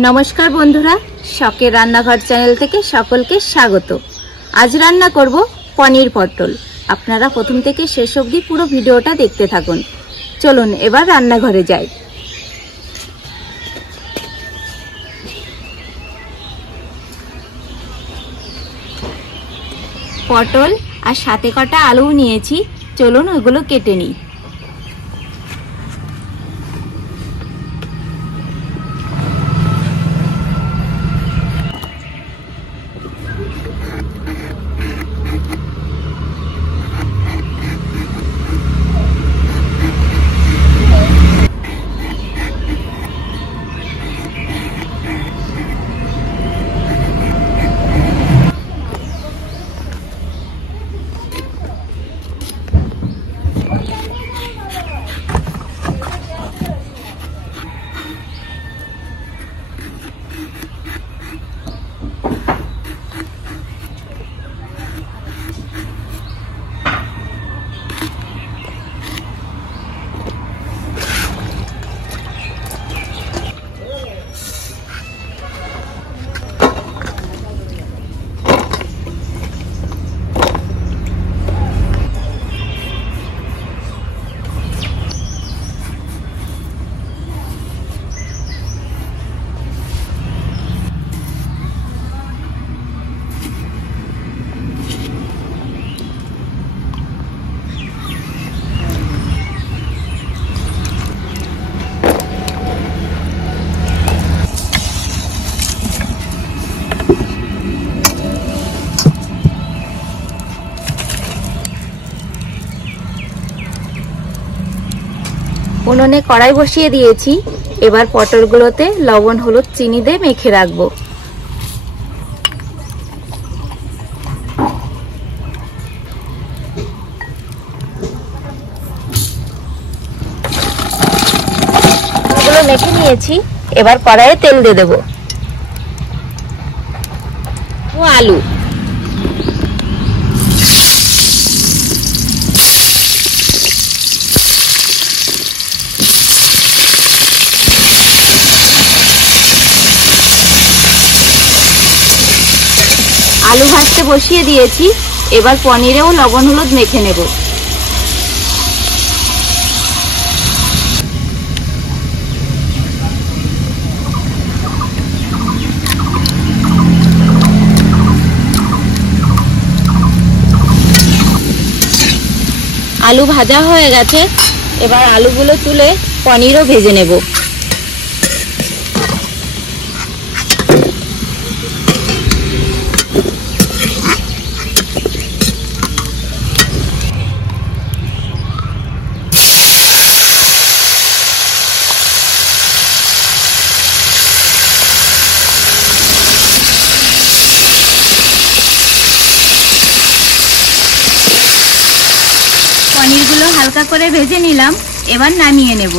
नमस्कार बंधुरा शखेर रान्नाघर चैनल थेके सकलके स्वागत। आज रान्ना करब पनीर पटल। आपनारा प्रथम थेके शेष अब्दि पुरो भिडियोटा देखते थाकुन। चलुन एबार रान्नाघरे जाई। पटल और साथे कटा आलू नियेछि, चलुन ओइगुलो केटे निई। उन्होंने कड़ाई बसिए दिएছি। एबार पटलगुलोते लवण हलुद चीनी দিয়ে মেখে রাখবো। এগুলো মেখে নিয়েছি। এবার কড়াইয়ে তেল দিয়ে দেব ও আলু। आलू भाजते बसिए दिएছি। एबार पनीरेও लवण हलुद मेखे नेब। आलू भाजा হয়ে গেছে। এবার আলুগুলো তুলে পনিরও ভেজে নেব। पनीरगुलो हालका करे भेजे निलाम। एबार नामिए नेब।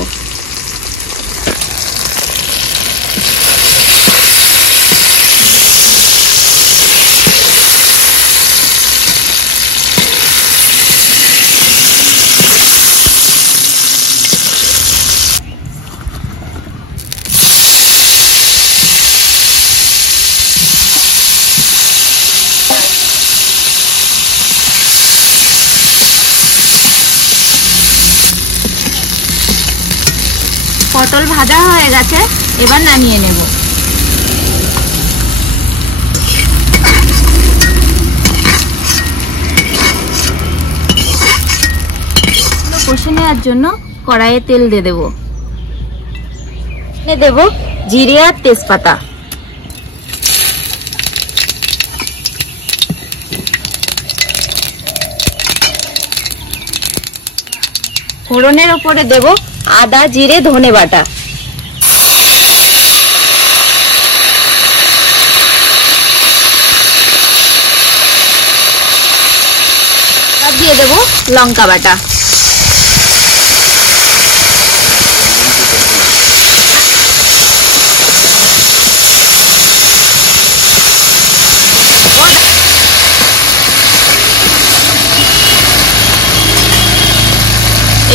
पटल भाजा হয়ে গেছে। এবার নামিয়ে নেব। কষে নেওয়ার জন্য কড়াইয়ে তেল দিয়ে দেব। দেব জিরে আর তেজপাতা। ফোড়নের উপরে দেব आदा जिरे धने बाटा। दिए देव लंका बाटा।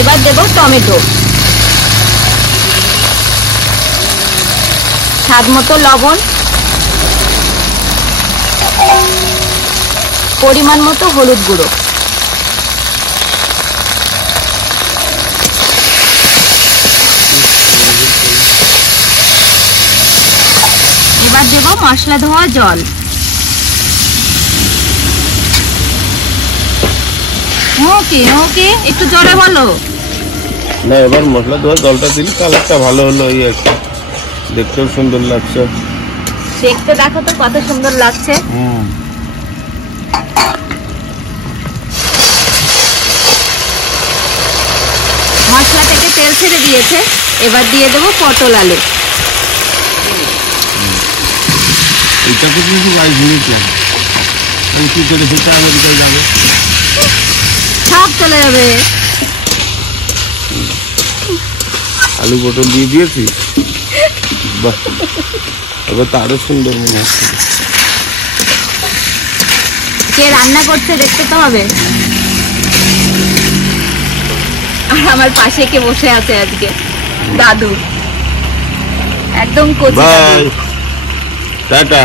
एबार देव टमेटो। স্বাদ মতো লবণ, পরিমাণ মতো হলুদ গুঁড়ো। এবার দেব মশলা ধোয়া জল। ওকে ওকে, একটু জোরে বলো না। এবার মশলা ধোয়া জলটা দিলে কালারটা ভালো হলো, এই একটা দেখতেও সুন্দর লাগছে। দেখতে দেখো তো কত সুন্দর লাগছে। মশলা থেকে তেল ছেড়ে দিয়েছে, এবার দিয়ে দেবো পটল আলু। এটা তো কিন্তু 22 মিনিট লাগে। আমি কি করে সেটা আমেরিকায় যাবো, সব চলে যাবে। আলু পটল দিয়ে দিয়েছি, বাহ, এবার তো আরো সুন্দর মনে হচ্ছে। কে রান্না করছে দেখতে তো হবে। আর আমার পাশে কে বসে আছে আজকে, দাদু, একদম কচি দাদু। টাটা।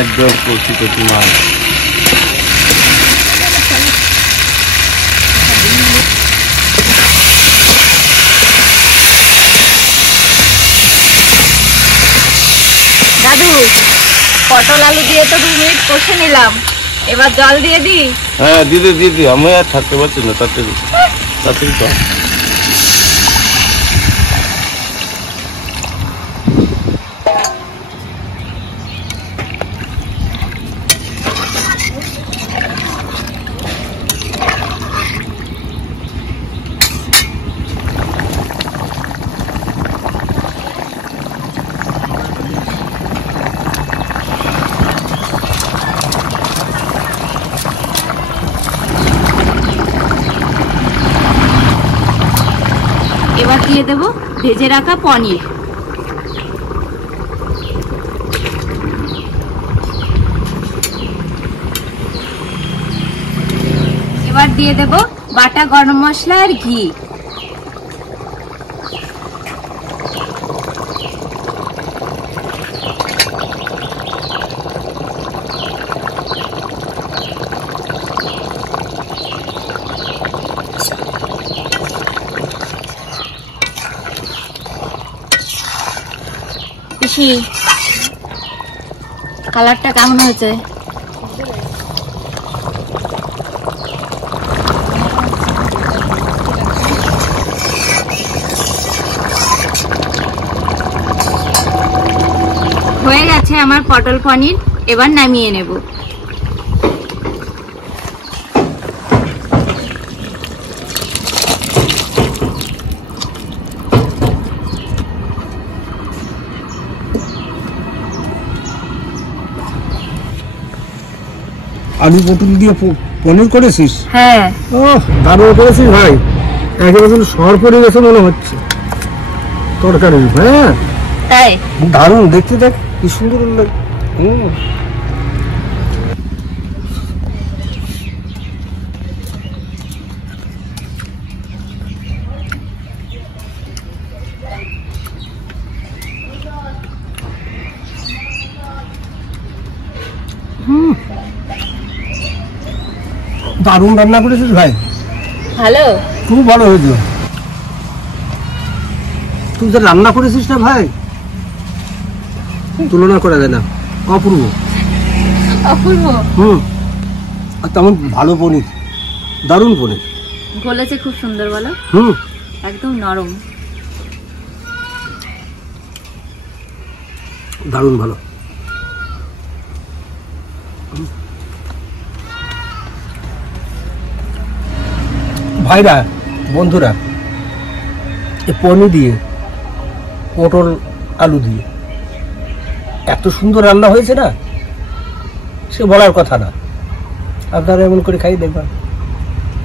একদম কচি কচি মাছ। দাদু, পটল আলু দিয়ে তো 2 মিনিট কষে নিলাম, এবার জল দিয়ে দিই। হ্যাঁ দিদি, আমি আর থাকতে পারছি না, তাড়াতাড়ি চল। এবার দিয়ে দেবো ভেজে রাখা পনির। এবার দিয়ে দেবো বাটা গরম মশলা আর ঘি। কালারটা কেমন হয়েছে? হয়ে গেছে আমার পটল পনির, এবার নামিয়ে নেব। আলু পটল দিয়ে পনির করেছিস? হ্যাঁ। ও দারুণ করেছিস ভাই, একেবারে সর পড়ে গেছে মনে হচ্ছে তরকারি। হ্যাঁ তাই দারুণ, দেখতে দেখ কি সুন্দর লাগে। দারুণ রান্না করেছিস ভাই, ভালো, খুব ভালো হয়েছে। তুই যে রান্না করেছিস না ভাই, তুলনা করা যায় না, অপূর্ব অপূর্ব। আর তেমন ভালো পনির, দারুণ পনির, গলেছে খুব সুন্দর, বলো। একদম নরম, দারুণ ভালো। ভাইরা বন্ধুরা, এই পনির দিয়ে পটল আলু দিয়ে এত সুন্দর রান্না হয়েছে না, সে বলার কথা না। আপনারা এমন করে খাই দেখবেন,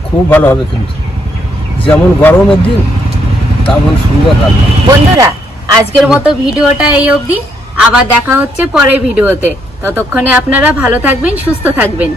খুব ভালো হবে। কিন্তু যেমন গরমের দিন তেমন সুন্দর রান্না। বন্ধুরা, আজকের মতো ভিডিওটা এই অবধি, আবার দেখা হচ্ছে পরের ভিডিওতে। ততক্ষণে আপনারা ভালো থাকবেন, সুস্থ থাকবেন।